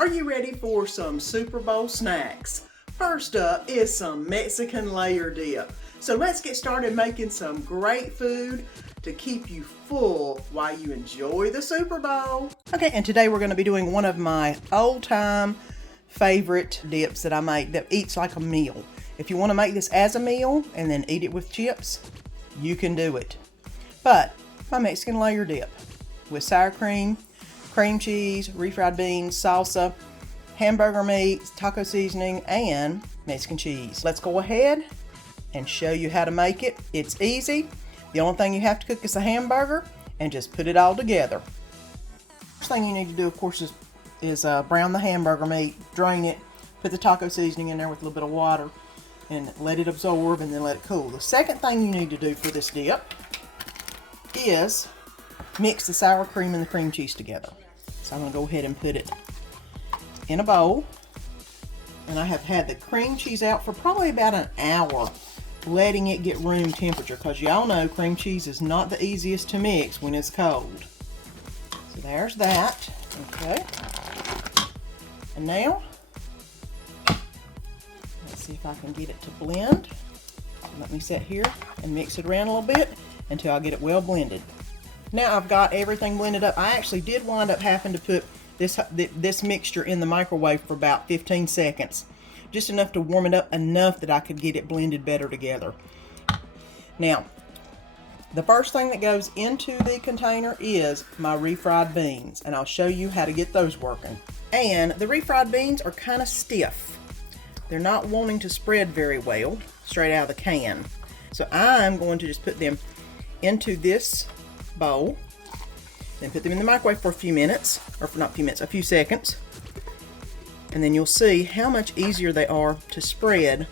Are you ready for some Super Bowl snacks? First up is some Mexican layer dip. So let's get started making some great food to keep you full while you enjoy the Super Bowl. Okay, and today we're going to be doing one of my old-time favorite dips that I make that eats like a meal. If you want to make this as a meal and then eat it with chips, you can do it. But my Mexican layer dip with sour cream, cream cheese, refried beans, salsa, hamburger meat, taco seasoning, and Mexican cheese. Let's go ahead and show you how to make it. It's easy. The only thing you have to cook is a hamburger and just put it all together. First thing you need to do, of course, is brown the hamburger meat, drain it, put the taco seasoning in there with a little bit of water, and let it absorb and then let it cool. The second thing you need to do for this dip is mix the sour cream and the cream cheese together. So I'm going to go ahead and put it in a bowl. And I have had the cream cheese out for probably about an hour, letting it get room temperature, because y'all know cream cheese is not the easiest to mix when it's cold. So there's that. Okay. And now, let's see if I can get it to blend. Let me sit here and mix it around a little bit until I get it well blended. Now I've got everything blended up. I actually did wind up having to put this mixture in the microwave for about 15 seconds. Just enough to warm it up enough that I could get it blended better together. Now, the first thing that goes into the container is my refried beans, and I'll show you how to get those working. And the refried beans are kind of stiff. They're not wanting to spread very well straight out of the can. So I'm going to just put them into this bowl, then put them in the microwave for a few minutes, or for not a few minutes, a few seconds, and then you'll see how much easier they are to spread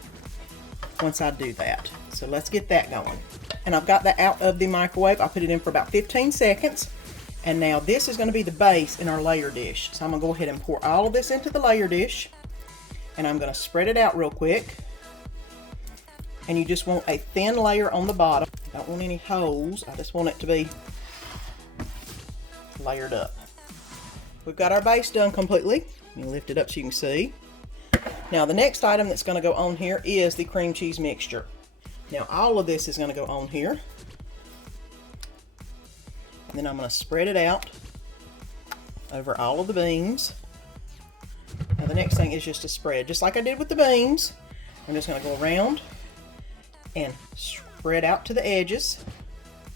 once I do that. So let's get that going. And I've got that out of the microwave. I put it in for about 15 seconds, and now this is going to be the base in our layer dish. So I'm going to go ahead and pour all of this into the layer dish, and I'm going to spread it out real quick. And you just want a thin layer on the bottom. I don't want any holes. I just want it to be layered up. We've got our base done completely. You lift it up so you can see. Now the next item that's going to go on here is the cream cheese mixture. Now all of this is going to go on here. And then I'm going to spread it out over all of the beans. Now the next thing is just to spread, just like I did with the beans. I'm just going to go around and spread out to the edges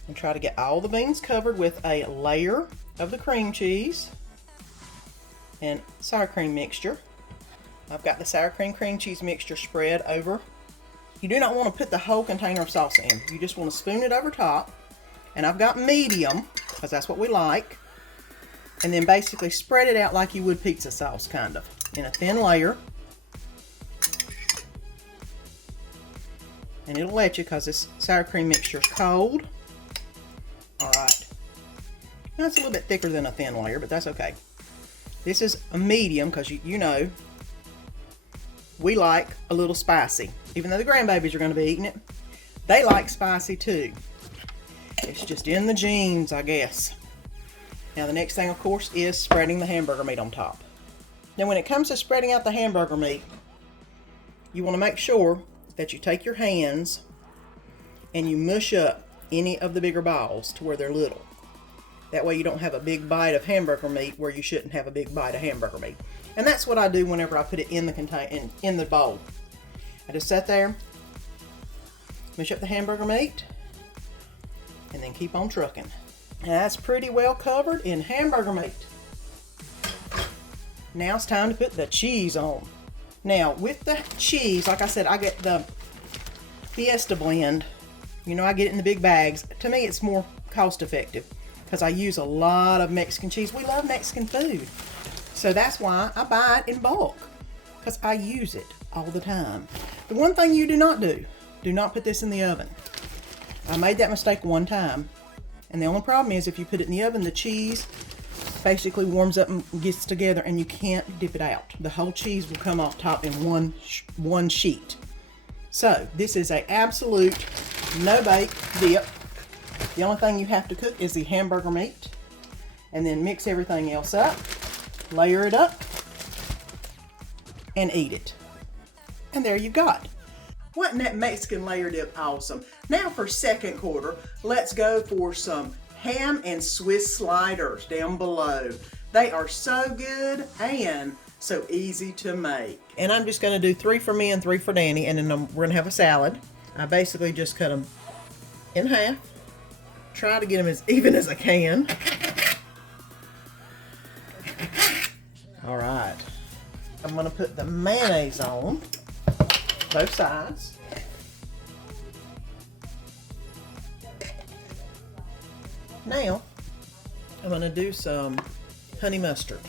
and try to get all the beans covered with a layer of the cream cheese and sour cream mixture. I've got the sour cream cheese mixture spread over. You do not want to put the whole container of salsa in. You just want to spoon it over top. And I've got medium, because that's what we like. And then basically spread it out like you would pizza sauce, kind of, in a thin layer. And it'll let you, because this sour cream mixture is cold. Alright. Now it's a little bit thicker than a thin layer, but that's okay. This is a medium, because you know, we like a little spicy. Even though the grandbabies are going to be eating it, they like spicy too. It's just in the genes, I guess. Now the next thing, of course, is spreading the hamburger meat on top. Now when it comes to spreading out the hamburger meat, you want to make sure that you take your hands and you mush up any of the bigger balls to where they're little. That way you don't have a big bite of hamburger meat where you shouldn't have a big bite of hamburger meat. And that's what I do whenever I put it in the container, in the bowl. I just sit there, mush up the hamburger meat, and then keep on trucking. Now that's pretty well covered in hamburger meat. Now it's time to put the cheese on. Now with the cheese, like I said, I get the Fiesta blend. You know, I get it in the big bags. To me, it's more cost effective because I use a lot of Mexican cheese. We love Mexican food. So that's why I buy it in bulk, because I use it all the time. The one thing you do not put this in the oven. I made that mistake one time, and the only problem is if you put it in the oven, the cheese basically warms up and gets together, and you can't dip it out. The whole cheese will come off top in one sheet. So this is an absolute no-bake dip. The only thing you have to cook is the hamburger meat, and then mix everything else up, layer it up, and eat it. And there you got. Wasn't that Mexican layer dip awesome? Now for second quarter, let's go for some ham and Swiss sliders down below. They are so good and so easy to make. And I'm just going to do 3 for me and 3 for Danny, and then we're going to have a salad. I basically just cut them in half. Try to get them as even as I can. All right. I'm going to put the mayonnaise on both sides. Now, I'm going to do some honey mustard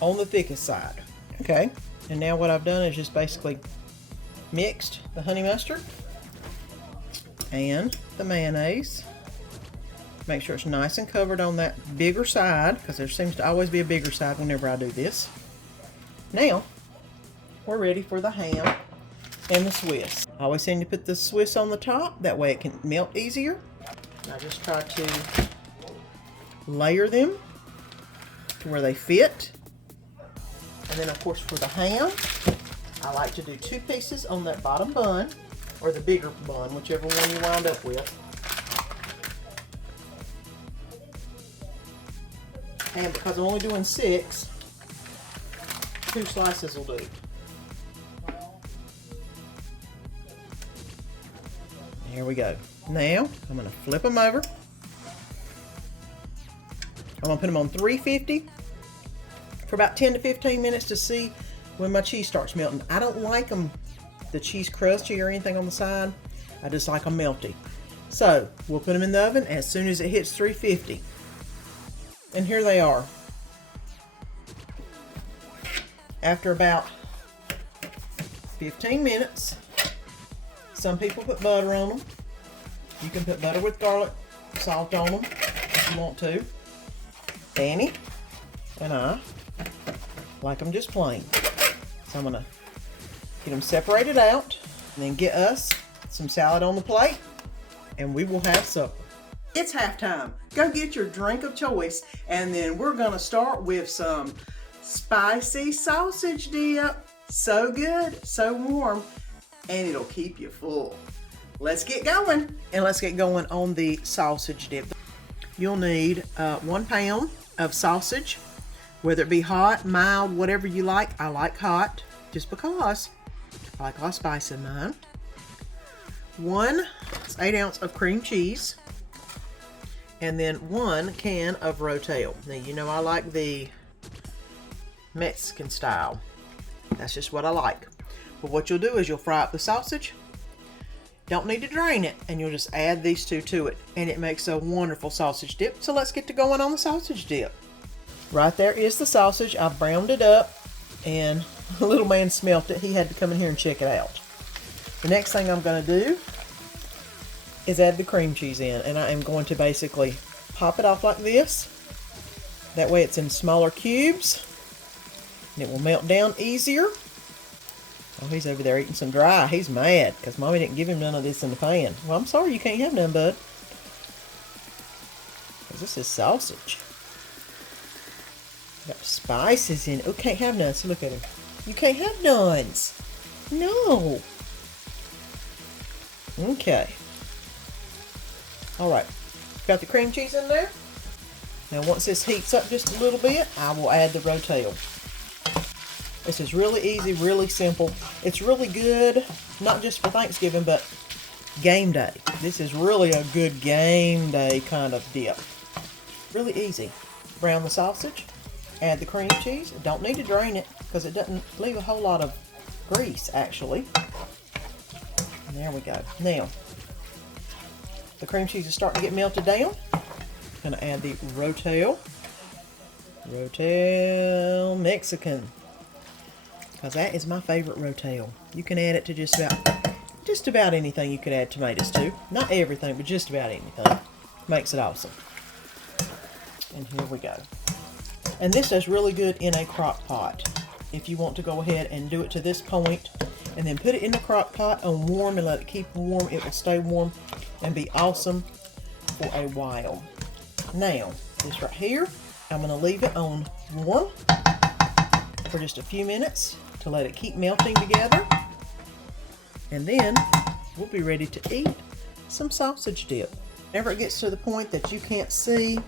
on the thickest side. Okay, and now what I've done is just basically mixed the honey mustard and the mayonnaise. Make sure it's nice and covered on that bigger side, because there seems to always be a bigger side whenever I do this. Now, we're ready for the ham and the Swiss. I always seem to put the Swiss on the top, that way it can melt easier. I just try to layer them to where they fit. And then of course for the ham, I like to do 2 pieces on that bottom bun, or the bigger bun, whichever one you wind up with. And because I'm only doing 6, 2 slices will do. Here we go. Now, I'm going to flip them over. I'm going to put them on 350 for about 10 to 15 minutes to see when my cheese starts melting. I don't like them, the cheese crusty or anything on the side. I just like them melty. So, we'll put them in the oven as soon as it hits 350. And here they are. After about 15 minutes, some people put butter on them. You can put butter with garlic salt on them if you want to. Danny and I like them just plain. So I'm going to get them separated out and then get us some salad on the plate and we will have supper. It's halftime. Go get your drink of choice, and then we're going to start with some spicy sausage dip. So good, so warm, and it'll keep you full. Let's get going. And let's get going on the sausage dip. You'll need 1 pound of sausage, whether it be hot, mild, whatever you like. I like hot, just because I like a lot of spice in mine. 1 8-ounce of cream cheese. And then 1 can of rotel. Now, you know I like the Mexican style. That's just what I like. But what you'll do is you'll fry up the sausage. Don't need to drain it. And you'll just add these 2 to it. And it makes a wonderful sausage dip. So let's get to going on the sausage dip. Right there is the sausage. I've browned it up. And the little man smelt it. He had to come in here and check it out. The next thing I'm going to do is add the cream cheese in, and I am going to basically pop it off like this. That way it's in smaller cubes and it will melt down easier. Oh, he's over there eating some dry. He's mad because Mommy didn't give him none of this in the pan. Well, I'm sorry you can't have none, bud, because this is sausage. Got spices in it. Oh, can't have none. So look at him. You can't have nuns. No. Okay. Alright, got the cream cheese in there. Now once this heats up just a little bit, I will add the rotel. This is really easy, really simple. It's really good, not just for Thanksgiving, but game day. This is really a good game day kind of dip. Really easy. Brown the sausage, add the cream cheese. Don't need to drain it because it doesn't leave a whole lot of grease actually. And there we go. Now, the cream cheese is starting to get melted down. I'm going to add the rotel. Rotel Mexican. Because that is my favorite rotel. You can add it to just about anything you could add tomatoes to. Not everything, but just about anything. Makes it awesome. And here we go. And this is really good in a crock pot. If you want to go ahead and do it to this point, and then put it in the crock pot on warm and let it keep warm. It will stay warm and be awesome for a while. Now, this right here, I'm going to leave it on warm. for just a few minutes to let it keep melting together. And then we'll be ready to eat some sausage dip. Whenever it gets to the point that you can't see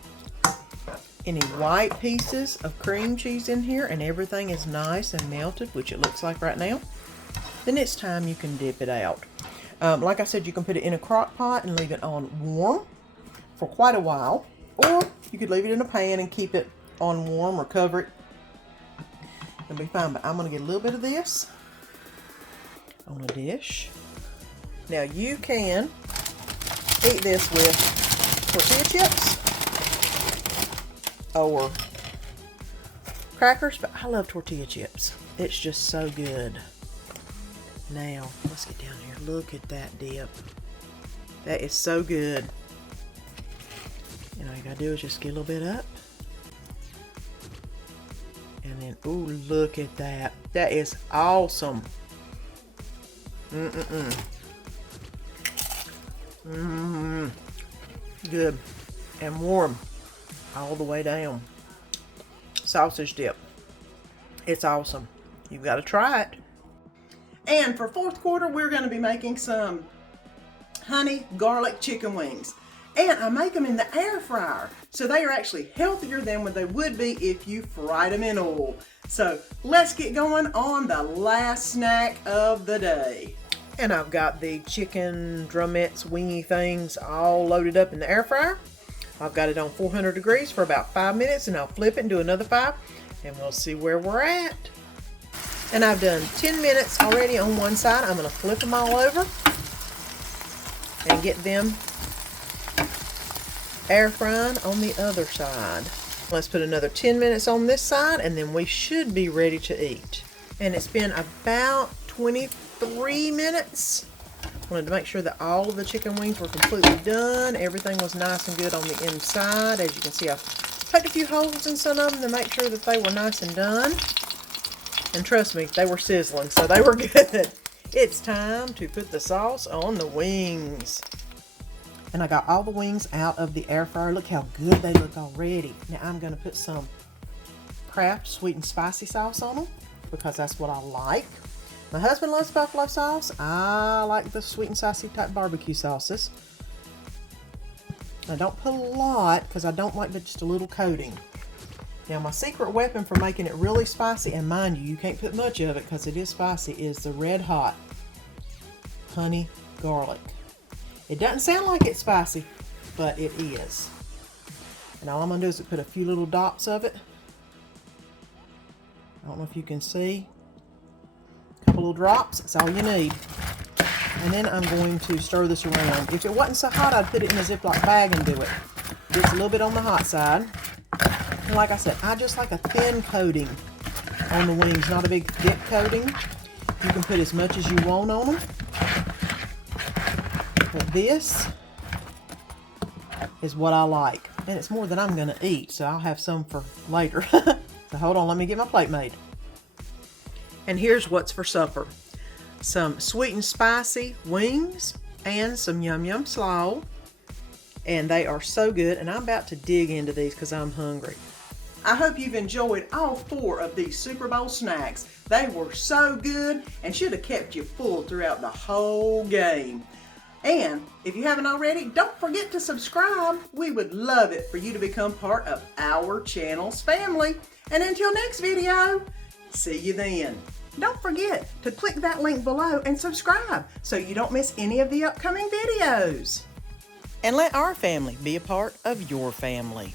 any white pieces of cream cheese in here and everything is nice and melted, which it looks like right now, then it's time you can dip it out. Like I said, you can put it in a crock pot and leave it on warm for quite a while, or you could leave it in a pan and keep it on warm or cover it. It'll be fine, but I'm going to get a little bit of this on a dish. Now you can eat this with tortilla chips or crackers, but I love tortilla chips. It's just so good. Now, let's get down here. Look at that dip. That is so good. And all you gotta do is just get a little bit up. And then, ooh, look at that. That is awesome. Good. And warm all the way down. Sausage dip. It's awesome. You've got to try it. And for fourth quarter, we're going to be making some honey garlic chicken wings. And I make them in the air fryer. So they are actually healthier than what they would be if you fried them in oil. So let's get going on the last snack of the day. And I've got the chicken drumettes, wingy things all loaded up in the air fryer. I've got it on 400 degrees for about 5 minutes, and I'll flip it and do another 5, and we'll see where we're at. And I've done 10 minutes already on one side. I'm going to flip them all over and get them air frying on the other side. Let's put another 10 minutes on this side, and then we should be ready to eat. And it's been about 23 minutes. Wanted to make sure that all of the chicken wings were completely done. Everything was nice and good on the inside. As you can see, I've poked a few holes in some of them to make sure that they were nice and done. And trust me, they were sizzling, so they were good. It's time to put the sauce on the wings. And I got all the wings out of the air fryer. Look how good they look already. Now I'm going to put some Kraft sweet and spicy sauce on them because that's what I like. My husband loves buffalo sauce. I like the sweet and spicy type barbecue sauces. I don't put a lot because I don't like just a little coating. Now my secret weapon for making it really spicy, and mind you, you can't put much of it because it is spicy, is the red hot honey garlic. It doesn't sound like it's spicy, but it is. And all I'm going to do is put a few little dots of it. I don't know if you can see. A couple little drops, that's all you need. And then I'm going to stir this around. If it wasn't so hot, I'd put it in a Ziploc bag and do it. It's a little bit on the hot side. And like I said, I just like a thin coating on the wings, not a big thick coating. You can put as much as you want on them. But this is what I like. And it's more than I'm going to eat, so I'll have some for later. So hold on, let me get my plate made. And here's what's for supper. Some sweet and spicy wings and some yum yum slaw. And they are so good, and I'm about to dig into these because I'm hungry. I hope you've enjoyed all 4 of these Super Bowl snacks. They were so good and should have kept you full throughout the whole game. And if you haven't already, don't forget to subscribe. We would love it for you to become part of our channel's family. And until next video, see you then. Don't forget to click that link below and subscribe so you don't miss any of the upcoming videos. And let our family be a part of your family.